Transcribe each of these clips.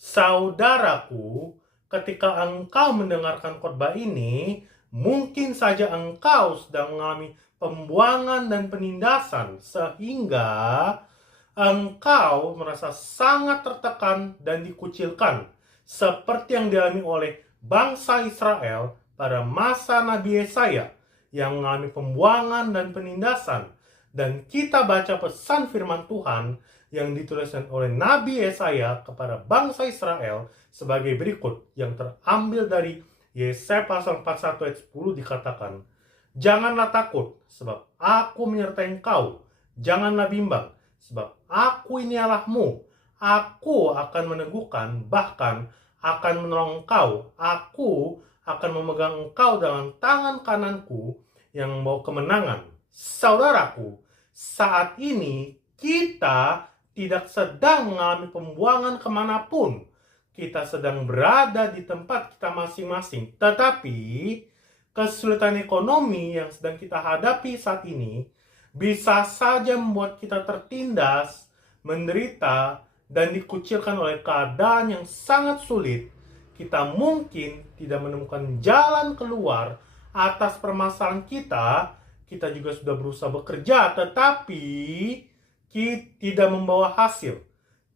Saudaraku, ketika engkau mendengarkan khotbah ini, mungkin saja engkau sedang mengalami pembuangan dan penindasan, sehingga engkau merasa sangat tertekan dan dikucilkan, seperti yang dialami oleh bangsa Israel pada masa Nabi Yesaya yang mengalami pembuangan dan penindasan. Dan kita baca pesan firman Tuhan yang dituliskan oleh Nabi Yesaya kepada bangsa Israel sebagai berikut, yang terambil dari Yesaya pasal 41 ayat 10 dikatakan, "Janganlah takut, sebab aku menyertai engkau. Janganlah bimbang, sebab aku ini Allahmu. Aku akan meneguhkan, bahkan akan menolong engkau. Aku akan memegang engkau dengan tangan kananku yang membawa kemenangan." Saudaraku, saat ini kita tidak sedang mengalami pembuangan kemanapun. Kita sedang berada di tempat kita masing-masing. Tetapi kesulitan ekonomi yang sedang kita hadapi saat ini bisa saja membuat kita tertindas, menderita, dan dikucilkan oleh keadaan yang sangat sulit. Kita mungkin tidak menemukan jalan keluar atas permasalahan kita. Kita juga sudah berusaha bekerja, tetapi kita tidak membawa hasil.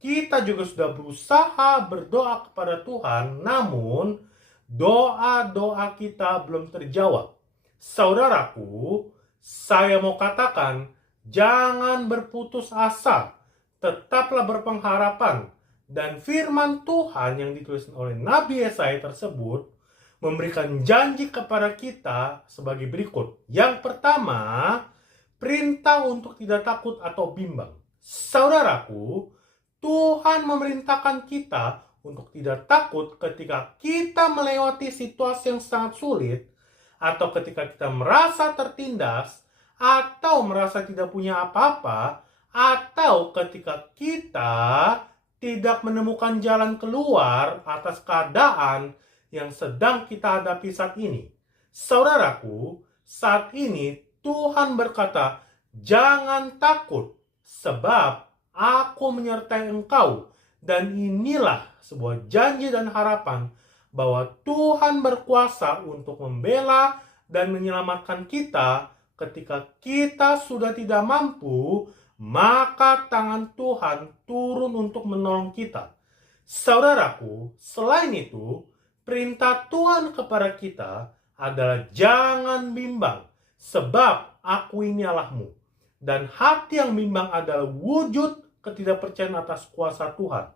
Kita juga sudah berusaha berdoa kepada Tuhan, namun doa-doa kita belum terjawab. Saudaraku, saya mau katakan, jangan berputus asa, tetaplah berpengharapan. Dan firman Tuhan yang ditulis oleh Nabi Yesaya tersebut memberikan janji kepada kita sebagai berikut. Yang pertama, perintah untuk tidak takut atau bimbang. Saudaraku, Tuhan memerintahkan kita untuk tidak takut ketika kita melewati situasi yang sangat sulit, atau ketika kita merasa tertindas, atau merasa tidak punya apa-apa, atau ketika kita tidak menemukan jalan keluar atas keadaan yang sedang kita hadapi saat ini. Saudaraku, saat ini Tuhan berkata, "Jangan takut, sebab aku menyertai engkau." Dan inilah sebuah janji dan harapan bahwa Tuhan berkuasa untuk membela dan menyelamatkan kita ketika kita sudah tidak mampu, maka tangan Tuhan turun untuk menolong kita. Saudaraku, selain itu, perintah Tuhan kepada kita adalah jangan bimbang, sebab aku ini Allahmu. Dan hati yang bimbang adalah wujud ketidakpercayaan atas kuasa Tuhan.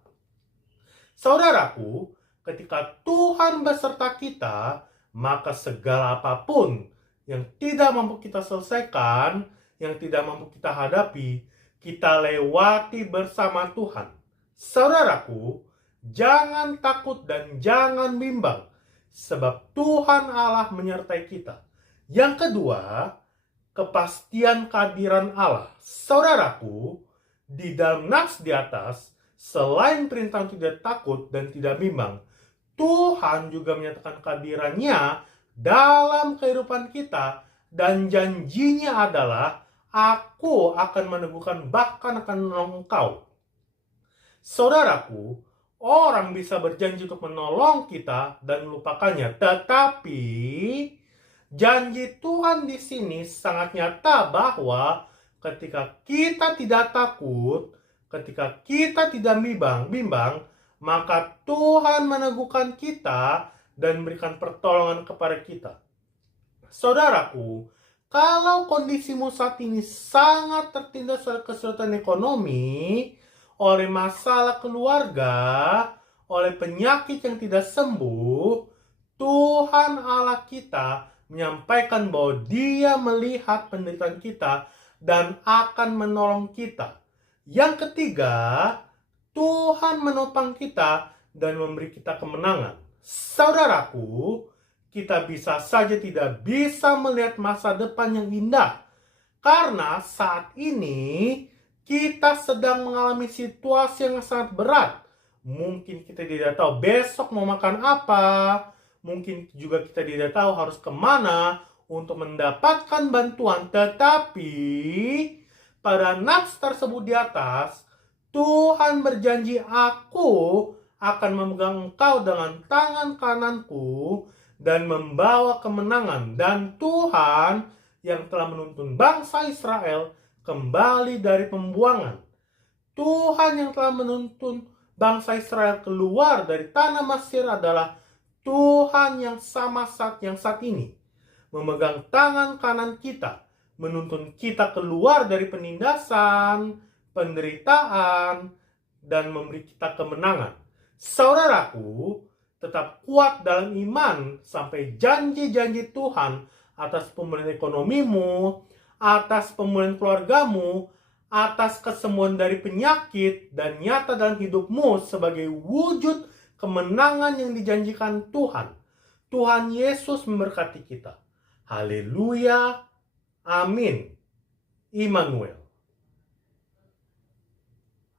Saudaraku, ketika Tuhan beserta kita, maka segala apapun yang tidak mampu kita selesaikan, yang tidak mampu kita hadapi, kita lewati bersama Tuhan. Saudaraku, jangan takut dan jangan bimbang, sebab Tuhan Allah menyertai kita. Yang kedua, kepastian kehadiran Allah. Saudaraku, di dalam nas di atas, selain perintah tidak takut dan tidak bimbang, Tuhan juga menyatakan kehadirannya dalam kehidupan kita, dan janjinya adalah, "Aku akan meneguhkan, bahkan akan menolong engkau." Saudaraku, orang bisa berjanji untuk menolong kita dan melupakannya, tetapi janji Tuhan di sini sangat nyata bahwa ketika kita tidak takut, ketika kita tidak bimbang, maka Tuhan meneguhkan kita dan memberikan pertolongan kepada kita. Saudaraku, kalau kondisimu saat ini sangat tertindas oleh kesulitan ekonomi, oleh masalah keluarga, oleh penyakit yang tidak sembuh, Tuhan Allah kita menyampaikan bahwa Dia melihat penderitaan kita dan akan menolong kita. Yang ketiga, Tuhan menopang kita dan memberi kita kemenangan. Saudaraku, kita bisa saja tidak bisa melihat masa depan yang indah, karena saat ini kita sedang mengalami situasi yang sangat berat. Mungkin kita tidak tahu besok mau makan apa, mungkin juga kita tidak tahu harus kemana untuk mendapatkan bantuan. Tetapi pada nats tersebut di atas, Tuhan berjanji, "Aku akan memegang engkau dengan tangan kananku dan membawa kemenangan. Dan Tuhan yang telah menuntun bangsa Israel kembali dari pembuangan. Tuhan yang telah menuntun bangsa Israel keluar dari tanah Mesir adalah Tuhan yang sama yang saat ini memegang tangan kanan kita, menuntun kita keluar dari penindasan, penderitaan, dan memberi kita kemenangan. Saudaraku, tetap kuat dalam iman sampai janji-janji Tuhan atas pemulihan ekonomimu, atas pemulihan keluargamu, atas kesembuhan dari penyakit dan nyata dalam hidupmu sebagai wujud kemenangan yang dijanjikan Tuhan. Tuhan Yesus memberkati kita. Haleluya. Amin. Immanuel.